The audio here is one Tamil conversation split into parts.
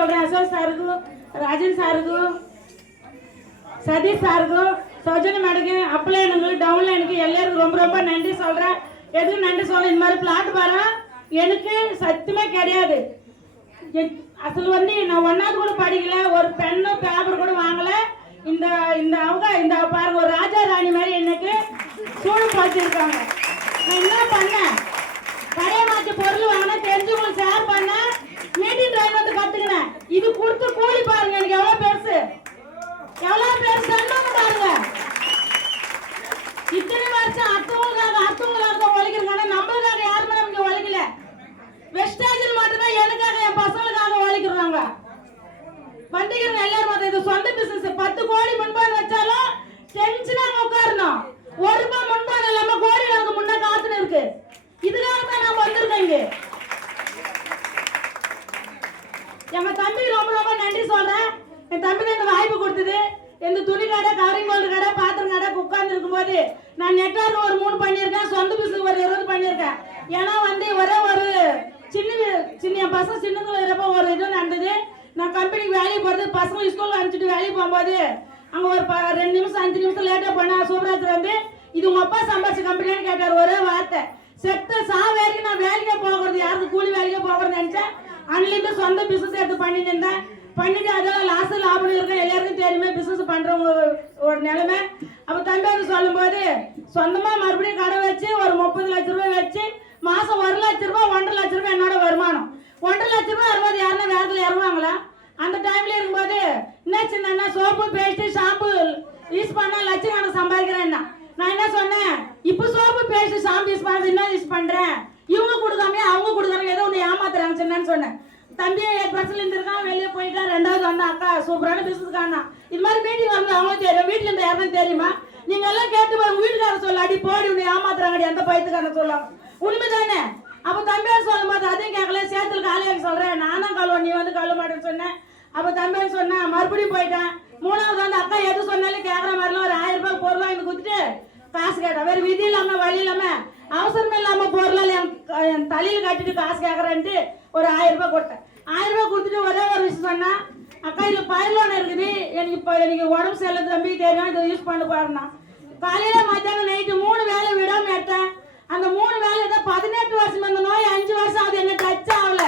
சொல்றேன். அசோக் சாருக்கும், ராஜன் சாருக்கும், சதீஷ் சாருக்கும், சௌஜன்யா மேடக்கு, அப்லைனுங்களுக்கு, டவுன்லைனுக்கு எல்லாருக்கும் ரொம்ப ரொம்ப நன்றி சொல்றேன். எதுவும் நன்றி சொல்ல இந்த மாதிரி பிளாட் பாருங்க எனக்கு சத்தியமே கிடையாது. அசல் வந்து நான் 1வது கூட படிக்கல, ஒரு பெண்ணு பேப்பர் கூட வாங்கல. இந்த இந்த அவங்க இந்த பாருங்க ஒரு ராஜா ராணி மாதிரி எனக்கு சூழல் பார்த்துருக்காங்க. நான் என்ன பண்ணேன், கடையை மாற்றி பொருள் வாங்கினா தெரிஞ்சவங்களுக்கு ஷேர் பண்ண மீட்டிங் ட்ரைவ் வந்து கத்துக்கினேன். இது கொடுத்து கூலி பாருங்க எனக்கு எவ்வளவு பெருசு, எவ்வளவு பெருசு பாருங்க. இத்தனை வருஷம் அர்த்தவங்களுக்காக உழைக்கிறாங்க, நம்மளுக்காக யாருமே நமக்கு உழைக்கல. வெஸ்டாஜில் மட்டும்தான் எனக்காக என் பசங்களுக்காக உழைக்கிறாங்க. வண்டிக்கிறவங்க எல்லாரும் இது சொந்த பிசினஸ். 10 கோடி முன்பாடு வச்சாலும் டென்ஷனாக உட்காரணும். 1 ரூபாய் முன்பாடு இல்லாம கோடி நமக்கு முன்ன காத்துன்னு இருக்கு. இதுக்காக தான் நான் வந்திருக்கேன் இங்க. எங்க தம்பி ரொம்ப ரொம்ப நன்றி சொல்றேன். என் தம்பி இந்த வாய்ப்பு கொடுத்தது. எந்த துணி கடை, கவரிங் கோல்டு கடை, பாத்திரம் கடை உட்கார்ந்து இருக்கும் போது நான் நெட்வொர்க் ஒரு 3 பண்ணியிருக்கேன், சொந்த பிசினஸ் ஒரு 20 பண்ணியிருக்கேன். ஏன்னா வந்து ஒரே ஒரு சின்ன என் பசங்க சின்னதுல இருப்ப ஒரு இது நடந்தது. நான் கம்பெனிக்கு வேலைக்கு போறது, பசங்க ஸ்கூல்ல அனுப்பிச்சிட்டு வேலைக்கு போகும்போது அங்க ஒரு 2 நிமிஷம் 5 நிமிஷம் லேட்டா போனா சூப்பராஜர் வந்து இது உங்க அப்பா சம்பாதிச்ச கம்பெனின்னு கேட்டார். ஒரே வார்த்தை, செத்த சாவேக்கு நான் வேலைக்கே போகிறது, யாருக்கு கூலி வேலைக்கே போகிறது நினைச்சேன். அன்னிலிருந்து சொந்த பிசினஸ் எடுத்து பண்ணிட்டு இருந்தேன். பண்ணிட்டு அதெல்லாம் லாபம் இருக்கேன். எல்லாருக்கும் தெரியுமே பிசினஸ் பண்றவங்க ஒரு நிலைமை. அப்ப தம்பி சொல்லும் போது சொந்தமா மறுபடியும் கடை வச்சு ஒரு 30 லட்சம் ரூபாய் வச்சு மாசம் 1 லட்சம் ரூபாய் 1.5 லட்சம் ரூபாய் என்னோட வருமானம். 1.5 லட்சம் ரூபாய் வரும்போது யாருன்னா வேகத்துல இறங்குவாங்களா? அந்த டைம்ல இருக்கும்போது என்ன சின்ன சோப்பு பேஸ்ட் ஷாம்பு யூஸ் பண்ணா லட்சம் சம்பாதிக்கிறேன். நான் என்ன சொன்னேன், இப்ப சோப்பு பேஸ்ட் ஷாம்பு யூஸ் பண்றது என்ன யூஸ் பண்றேன், இவங்க கொடுக்காம அவங்க கொடுக்குறாங்க, ஏதோ ஒண்ணு ஏமாத்துறாங்க சின்னன்னு சொன்னேன். தம்பி 8% இருந்திருக்கான், வெளியே போயிட்டா. 2வது வந்தா அக்கா சூப்பரான பிசினஸ் காணா. இது மாதிரி மீட்டிங் வந்து அவங்களும் தெரியும், வீட்டுல இருந்து யாருன்னு தெரியுமா, நீங்க எல்லாம் கேட்டு உங்க வீட்டுக்கார சொல்ல அடி போடி உன்னை ஏமாத்துறாங்கடி அந்த பயத்துக்கான சொல்லலாம். உண்மைதானே? அப்ப தம்பியார் சொல்லும் போது அதையும் கேட்கல, சேத்துல காலையாக சொல்றேன், நானும் கழுவ நீ வந்து கழுவ மாட்டேன்னு சொன்னேன். அப்ப தம்பியார் சொன்னேன், மறுபடியும் போயிட்டேன். 3வது வந்து அக்கா எது சொன்னாலும் கேட்கற மாதிரிலாம் ஒரு 1000 ரூபாய் பொருள் வாங்கி கொடுத்துட்டு காசு கேட்டேன். வேற விதி இல்லாம வழி இல்லாம அவசரம் இல்லாம பொருளால் என் தலையில கட்டிட்டு காசு கேட்கறேன்ட்டு ஒரு 1000 ரூபாய் கொடுத்தேன். 1000 ரூபாய் கொடுத்துட்டு ஒரே ஒரு விஷயம் சொன்னா, அக்கா இதுல பயிர்லோன் இருக்குது, எனக்கு உடம்பு செல்ல தம்பி தெரியும், இதை யூஸ் பண்ண பாருன்னா. காலையில மத்தியானம் நைட்டு 3 வேலை விடாம எடுத்தேன். அந்த 3 வேலை தான் 18 வருஷம். அந்த நோய் 5 வருஷம் அது என்ன டச் ஆகல.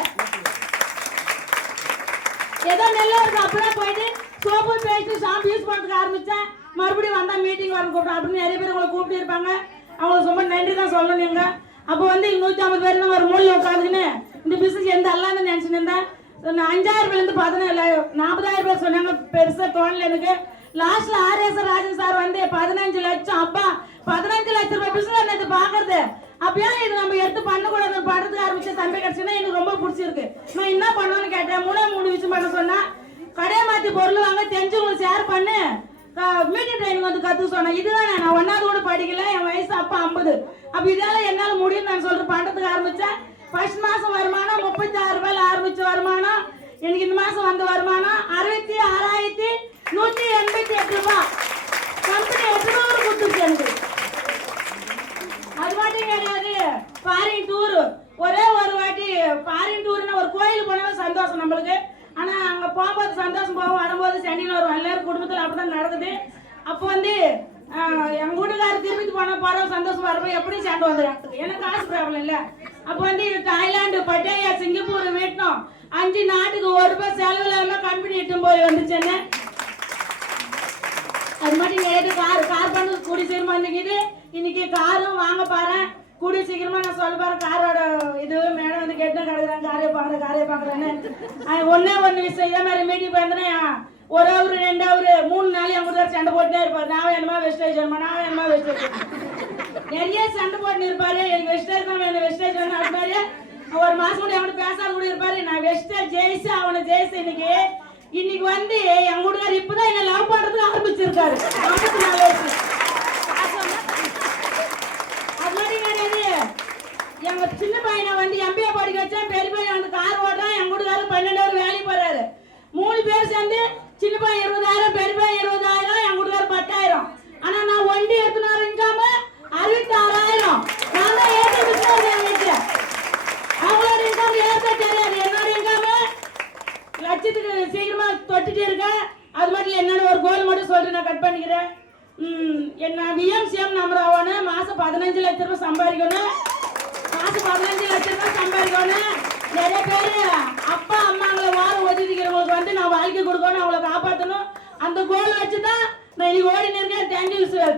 ஏதோ நெல்ல இருக்கு அப்படியே போயிட்டு சோப்பு பேஸ்ட் ஷாம்பு யூஸ் பண்றதுக்கு ஆரம்பிச்சேன். மறுபடியும் வந்தா மீட்டிங் வர கூப்பிட்டோம் அப்படின்னு நிறைய பேர் உங்களை கூப்பிட்டு இருப்பாங்க. அவங்களுக்கு ரொம்ப நன்றி தான் சொல்லணும். நீங்க அப்போ வந்து 150 பேர் ஒரு மூலையில் உட்காந்துன்னு இந்த பிசினஸ் எந்த அல்லான்னு நினைச்சுன்னு இருந்தேன். 5000 பேர்லேருந்து 40,000 பேர் சொன்னாங்க. பெருசா தோணல எனக்கு. லாஸ்ட்ல RS ராஜன் சார் வந்து 15 லட்சம், அப்பா 15 லட்சம் ரூபாய் பிசினஸ் நேற்று பாக்குறது. அப்பயே இது நம்ம எடுத்து பண்ணக்கூடாது பண்றதுக்கு ஆரம்பிச்ச தம்பி கிடைச்சுன்னா எனக்கு ரொம்ப பிடிச்சிருக்கு. நான் என்ன பண்ணுவேன்னு கேட்டேன். 3 விஷயம் பண்ண சொன்னா, கடையை மாத்தி பொருள் வாங்க தெரிஞ்சவங்களுக்கு ஷேர் பண்ணு, மீட்டிங் ட்ரைனிங் வந்து கத்துக்க சொன்னேன். இதுதான் நான் 1வது கூட படிக்கல, என் வயசு அப்பா 50. அப்ப இதெல்லாம் என்னால முடியும் நான் சொல்றேன் பண்றதுக்கு ஆரம்பிச்சேன். ஃபர்ஸ்ட் மாசம் வருமானம் 36 ரூபாயில ஆரம்பிச்ச வருமானம் எனக்கு இந்த மாசம் வந்த வருமானம் 66,188 ரூபாய். கம்பெனி 800 கொடுத்துருச்சு எனக்கு. அது மட்டும் கிடையாது, ஃபாரின் டூர் ஒரே ஒரு வாட்டி. ஃபாரின் டூர்னா ஒரு கோயிலுக்கு போனாலும் சந்தோஷம் நம்மளுக்கு. ஆனா அங்க போகும்போது சந்தோஷம் போவோம், வரும்போது சனின்னு வரும். எல்லாரும் குடும்பத்துல அப்படிதான் நடக்குது. அப்போ வந்து எங்க வீட்டுக்காரர் திரும்பிட்டு போறோம் சந்தோஷம் வரும்போது எப்படி சேர்ந்து வந்துடுறாங்க. எனக்கு காசு ப்ராப்ளம் இல்ல. அப்போ வந்து தாய்லாந்து, பட்டேயா, சிங்கப்பூர், வியட்நாம் 5 நாட்டுக்கு 1 ரூபாய் செலவு இல்லாம கம்பெனி இட்டும் போய் வந்துச்சுன்னு. அது மட்டும் ஏது கார் பண்ண கூடி சீக்கிரமா இருந்துக்குது. இன்னைக்கு காரும் வாங்க பாரு, கூடி சீக்கிரமா நான் சொல்ல பாரு. காரோட இது மேடம் வந்து கேட்டு கிடக்குறாங்க, காரே பாக்குறேன்னு. ஒன்னே ஒன்னு விஷயம், இதே மாதிரி மீட்டிங் போயிருந்தேன்னா 1 ஹவர் 2 ஹவர் 3 நாள் என் கூட சண்டை போட்டுட்டே இருப்பாரு. நான் என்னமா வெஸ்டேஜ் வேணுமா, நான் என்னமா வெஸ்டேஜ் நிறைய சண்டை போட்டு இருப்பாரு. எனக்கு வெஸ்டேஜ் தான் வேணும், வெஸ்டேஜ் வேணும் அப்படின்னாரு. ஒரு மாசம் கூட அவனு பேசாத கூட இருப்பாரு. நான் வெஸ்டேஜ் ஜெயிச்சு அவனை ஜெயிச்சு இன்னைக்கு வந்து என் வீட்டுக்காரர் இப்பதான் என்ன லவ் பண்றதுக்கு ஆரம்பிச்சிருக்காரு. 54 வயசு. அது மாதிரி கிடையாது. எங்க சின்ன பையனை வந்து MBA படிக்க வச்சேன். பெரிய பையன் வந்து கார் ஓடுறான். என் வீட்டுக்காரர் 12 ஹவர் வேலைக்கு போறாரு. 3 பேர் சேர்ந்து சின்ன பையன் 20,000, பெரிய பையன் 20,000, என் வீட்டுக்காரர் 10,000. ஆனா நான் வண்டி எடுத்துனாரு இன்காம 66,000. நான் தான் ஏற்ற பிசினஸ். அவங்களோட இன்கம் ஏற்ற தெரியாது. என்னோட இன்காம லட்சத்துக்கு தொட்டுட்டு இருக்கேன். அது மட்டும் என்னோட ஒரு கோல் மட்டும் சொல்லிட்டு நான் கட் பண்ணிக்கிறேன். என்ன விஎம்சிஎம் நம்பர் ஆகணும். மாசம் 15 லட்சம் ரூபாய் சம்பாதிக்கணும். மாசம் 15 லட்சம் ரூபாய் சம்பாதிக்கணும். நிறைய பேர் அப்பா அம்மாங்களை வாரம் ஒதுக்கிறவங்களுக்கு வந்து நான் வாழ்க்கை கொடுக்கணும், அவங்களை காப்பாற்றணும். அந்த கோல் வச்சு தான் நான் இன்னைக்கு ஓடி இருக்கேன். Thank you sir.